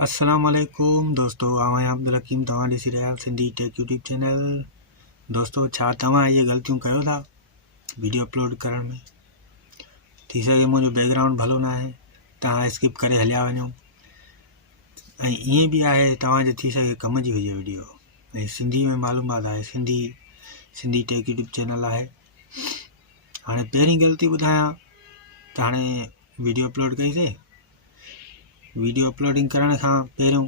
अस्सलाम वालेकुम दोस्तों, आवां अब्दुल हकीम तव्हां ॾिसी रहिया आहियो सिंधी टेक यूट्यूब चैनल। दोस्तों, छा तव्हां इहे ग़लतियूं कयो था वीडियो अपलोड करण में? थी सघे मुंहिंजो बैकग्राउंड भलो न आहे, तव्हां स्किप करे हलिया वञो। ऐं ईअं बि आहे तव्हांजे थी सघे कम जी हुजे वीडियो, ऐं सिंधी में मालूमात आहे, सिंधी टेक यूट्यूब चैनल आहे। हाणे पहिरीं ग़लती ॿुधायां त हाणे वीडियो अपलोड कईसीं, वीडियो अपलोडिंग करण खां पहिरियों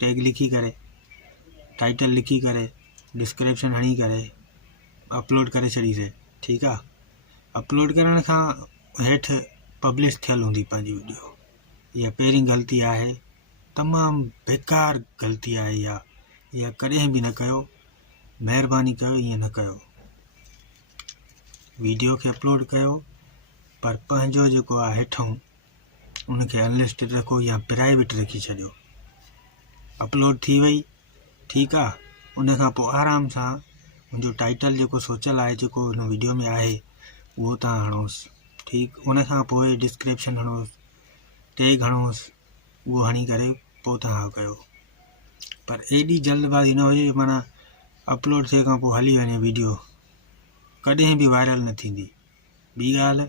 टैग लिखी करे, टाइटल लिखी करे, डिस्क्रिप्शन हणी करे अपलोड करे छॾीसीं, ठीकु आहे। अपलोड करण खां हेठि पब्लिश थियल हूंदी पंहिंजी वीडियो। इहा पहिरीं ग़लती आहे, तमामु बेकार ग़लती आहे इहा कॾहिं बि न कयो, महिरबानी कयो ईअं न कयो। वीडियो खे अपलोड कयो, पर पंहिंजो जेको आहे हेठों उनखे अनलिस्टेड रखो या प्राइवेट रखी छॾियो। अपलोड थी वई, ठीकु आहे। उनखां पोइ आराम सां मुंहिंजो टाइटल जेको सोचियल आहे, जेको हुन वीडियो में आहे, उहो तव्हां हणोसि, ठीकु। उनखां पोइ डिस्क्रिप्शन हणोसि, टैग हणोसि, उहो हणी करे पोइ तव्हां कयो। पर एॾी जल्दबाज़ी न हुजे माना अपलोड थिए खां पोइ हली वञे वीडियो, कॾहिं बि वायरल न थींदी। ॿी ॻाल्हि,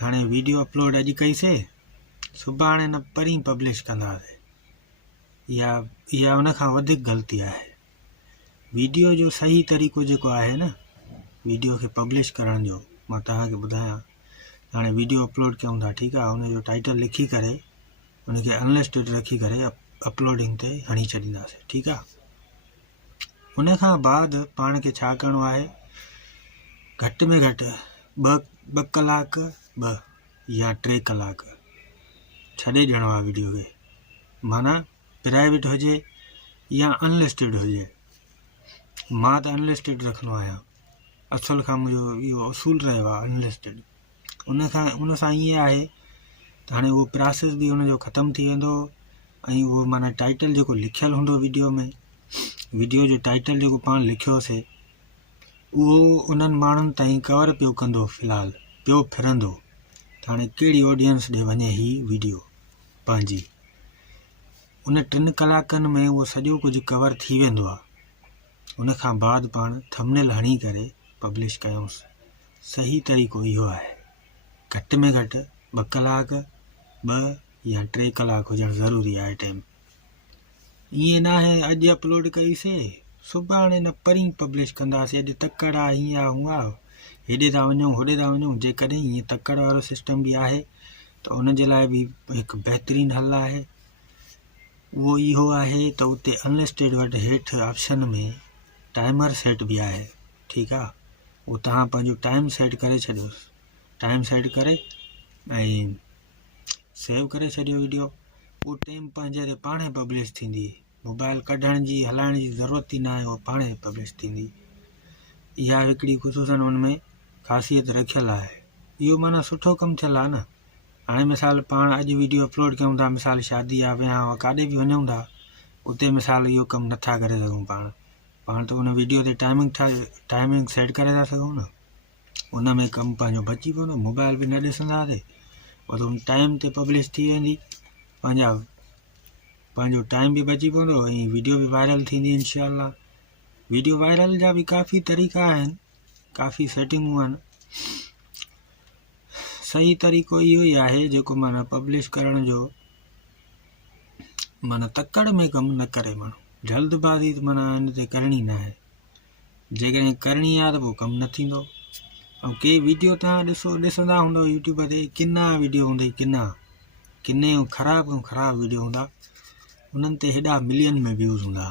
हाणे वीडियो अपलोड अॼु कईसीं, सुभाणे न परीं पब्लिश कंदासीं, इहा उनखां वधीक ग़लती आहे। वीडियो जो सही तरीक़ो जेको आहे न, वीडियो खे पब्लिश करण जो, मां तव्हांखे ॿुधायां। हाणे वीडियो अपलोड कयूं था, ठीकु आहे, उनजो टाइटल लिखी करे उनखे अनलिस्टेड रखी करे अपलोडिंग ते हणी छॾींदासीं, ठीकु आहे। उनखां बाद पाण खे छा करिणो आहे, घटि में घटि ॿ कलाक 2 या 3 कलाक छॾे ॾियणो आहे वीडियो खे, माना प्राइवेट हुजे या अनलिस्टेड हुजे। मां त अनलिस्टेड रखंदो आहियां, असुल खां मुंहिंजो इहो उसूल रहियो आहे अनलिस्टेड। उन सां ईअं आहे त हाणे उहो प्रोसेस बि उनजो ख़तमु थी वेंदो, ऐं उहो माना टाइटल जेको लिखियलु हूंदो वीडियो में, वीडियो जो टाइटल जेको पाण लिखियोसीं, उहो उन्हनि माण्हुनि ताईं कवर पियो कंदो, फ़िलहालु पियो फिरंदो त हाणे कहिड़ी ऑडियंस ॾे वञे ही वीडियो पंहिंजी। उन 3 कलाकनि में उहो सॼो कुझु कवर थी वेंदो आहे। उनखां बाद पाण थंबनेल हणी करे पब्लिश कयूंसि। सही तरीक़ो इहो आहे, घटि में घटि 2 कलाक 2 या 3 कलाक हुजणु ज़रूरी आहे टाइम। ईअं न आहे अॼु अपलोड कईसीं, सुभाणे न परीं पब्लिश कंदासीं, अॼु तकड़ आहे, हीअं आहे, हूअं आहे, हेॾे था वञूं होॾे था वञूं। जेकॾहिं ईअं तकड़ वारो सिस्टम बि आहे त उनजे लाइ बि हिकु बहितरीनु हल आहे, उहो इहो आहे त उते अनलिस्टेड वटि हेठि ऑप्शन में टाइमर सेट बि आहे, ठीकु आहे। उहो तव्हां पंहिंजो टाइम सेट करे छॾियोसि, टाइम सेट करे ऐं सेव करे छॾियो वीडियो। उहो टाइम पंहिंजे ते पाणे पब्लिश थींदी, मोबाइल कढण जी हलाइण जी ज़रूरत ई न आहे, उहो पाणे पब्लिश थींदी। इहा हिकिड़ी ख़ुशूसन हुन में ख़ासियत रखियलु आहे। इहो माना सुठो कमु थियलु आहे न। हाणे मिसाल पाण अॼु वीडियो अपलोड कयूं था, मिसाल शादी आहे, वियांह आहे, काॾे बि वञूं था, उते मिसाल इहो कमु नथा करे सघूं पाण त उन वीडियो ते टाइमिंग सेट करे था सघूं न। उन में कमु पंहिंजो बची पवंदो, मोबाइल बि न ॾिसंदासीं, और उन टाइम ते पब्लिश थी वेंदी, पंहिंजो टाइम बि बची पवंदो ऐं वीडियो बि वायरल थींदी इंशाअल्लाह। वीडियो वायरल जा बि काफ़ी तरीक़ा आहिनि, काफ़ी सेटिंगूं आहिनि। सही तरीक़ो इहो ई आहे जेको माना पब्लिश करण जो, माना तकड़ में कमु न करे माण्हू, जल्दबाज़ी माना हिन ते करणी न आहे। जेकॾहिं करणी आहे त पोइ कमु न थींदो। ऐं के वीडियो तव्हां ॾिसंदा हूंदव यूट्यूब ते, किना वीडियो हूंदी, किने ख़राबु वीडियो हूंदा, उन्हनि ते हेॾा मिलियन में व्यूज़ हूंदा।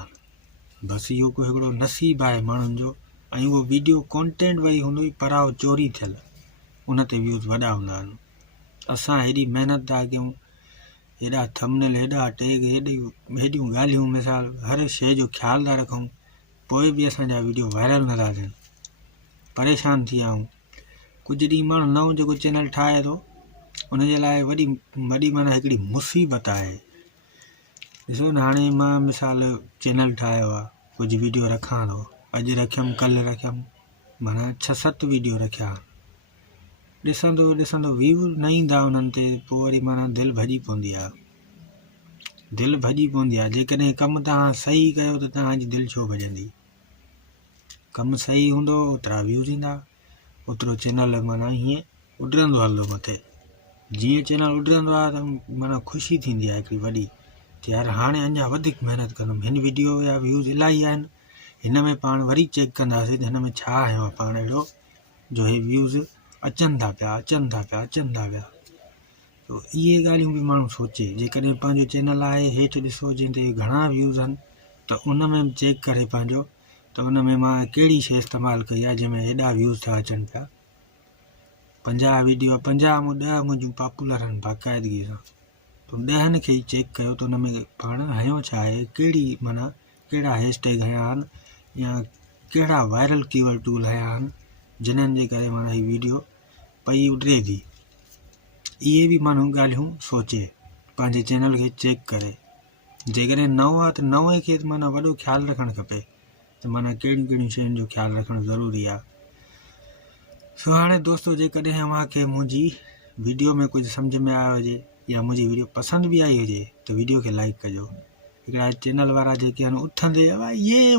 बसि इहो को हिकिड़ो नसीबु आहे माण्हुनि जो, ऐं उहो वीडियो कॉन्टेंट वई हूंदो, पराओ चोरी थियल, उन ते व्यूज़ वॾा हूंदा आहिनि। असां हेॾी महिनत था कयूं, हेॾा थंबनेल, हेॾा टैग, हेॾियूं ॻाल्हियूं, मिसाल हर शइ जो ख़्यालु था रखूं, पोइ बि असांजा वीडियो वायरल नथा थियनि। परेशान थी विया आहियूं। कुझु ॾींहुं माण्हू नओं जेको चैनल ठाहे थो, उनजे लाइ वॾी माना हिकिड़ी मुसीबत आहे। ॾिसो न, हाणे मां मिसाल चैनल ठाहियो आहे, कुझु वीडियो रखां थो, अॼु रखियमि, कल्ह रखियमि, माना 6-7 वीडियो रखिया। ॾिसंदो व्यू न ईंदा उन्हनि ते, पोइ वरी माना दिलि भॼी पवंदी आहे। दिलि भॼी पवंदी आहे। जेकॾहिं कमु तव्हां सही कयो त तव्हांजी दिलि छो भॼंदी? कमु सही हूंदो ओतिरा व्यूज़ ईंदा, ओतिरो चैनल माना हीअं उॾरंदो हलंदो मथे। जीअं चैनल उॾरंदो आहे त माना ख़ुशी थींदी आहे हिकिड़ी वॾी, त यार हाणे अञा वधीक महिनत कंदुमि, हिन वीडियो जा व्यूज़ इलाही आहिनि, हिन में पाण वरी चेक कंदासीं त हिन में छा आयो आहे पाण अहिड़ो जो हे व्यूज़ अचनि था पिया। तो इहे ॻाल्हियूं बि माण्हू सोचे, जेकॾहिं पंहिंजो चैनल आहे हेठि ॾिसो जंहिं ते घणा व्यूज़ आहिनि त उन में चेक करे पंहिंजो त उन में मां कहिड़ी शइ इस्तेमालु कई आहे जंहिंमें हेॾा व्यूज़ था अचनि पिया। 50 वीडियो 50 मां 10 मुंहिंजूं पॉपुलर आहिनि बाक़ाइदगीअ सां, तो 10 खे ई चेक कयो त उन में पाण हयो छा आहे, कहिड़ी माना कहिड़ा हैशटैग हया आहिनि या कहिड़ा वायरल कीवर्ड टूल हया आहिनि जिन्हनि जे करे माना हीअ वीडियो पई उॾरे थी। इहे बि माण्हू ॻाल्हियूं सोचे, पंहिंजे चैनल खे चेक करे। जेकॾहिं नओं आहे त नओं खे माना वॾो ख़्यालु रखणु खपे, त माना कहिड़ियूं कहिड़ियूं शयुनि जो ख़्यालु रखणु ज़रूरी आहे। सो हाणे दोस्तो, जेकॾहिं अव्हांखे मुंहिंजी वीडियो में कुझु सम्झ में आयो हुजे या मुंहिंजी वीडियो पसंदि बि आई हुजे त वीडियो खे लाइक कजो। हिकिड़ा चैनल वारा जेके आहिनि उथंदे ये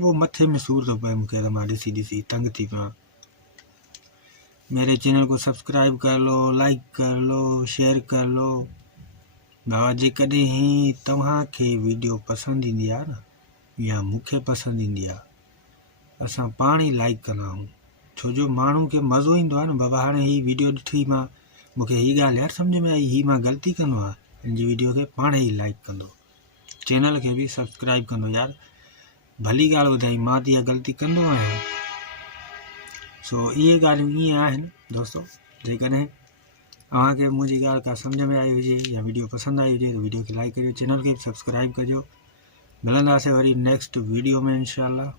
वो मथे में सूर थो पए मूंखे, त मां ॾिसी तंग थी पियां। मेरे चैनल को सब्सक्राइब कर लो, लाइक कर लो, शेयर कर लो। बाबा जेकॾहिं तव्हांखे वीडियो पसंदि ईंदी आहे न या मूंखे पसंदि ईंदी आहे, असां पाण ई लाइक कंदा आहियूं, छो जो माण्हू खे मज़ो ईंदो आहे न। बाबा हाणे हीअ वीडियो ॾिठी मां, मूंखे हीअ ॻाल्हि यार सम्झ में आई, हीअ मां ग़लती कंदो आहे, हिन जी वीडियो खे पाण ई लाइक कंदो, चैनल खे बि सब्सक्राइब कंदो। यार भली ॻाल्हि ॿुधाई, मां त इहा ग़लती कंदो आहियां। सो इहे ॻाल्हियूं ईअं आहिनि दोस्तो। जेकॾहिं अव्हांखे मुंहिंजी ॻाल्हि का सम्झ में आई हुजे या वीडियो पसंदि आई हुजे त वीडियो खे लाइक कजो, चैनल खे सब्सक्राइब कजो। मिलंदासीं वरी नेक्स्ट वीडियो में इंशाअल्लाह।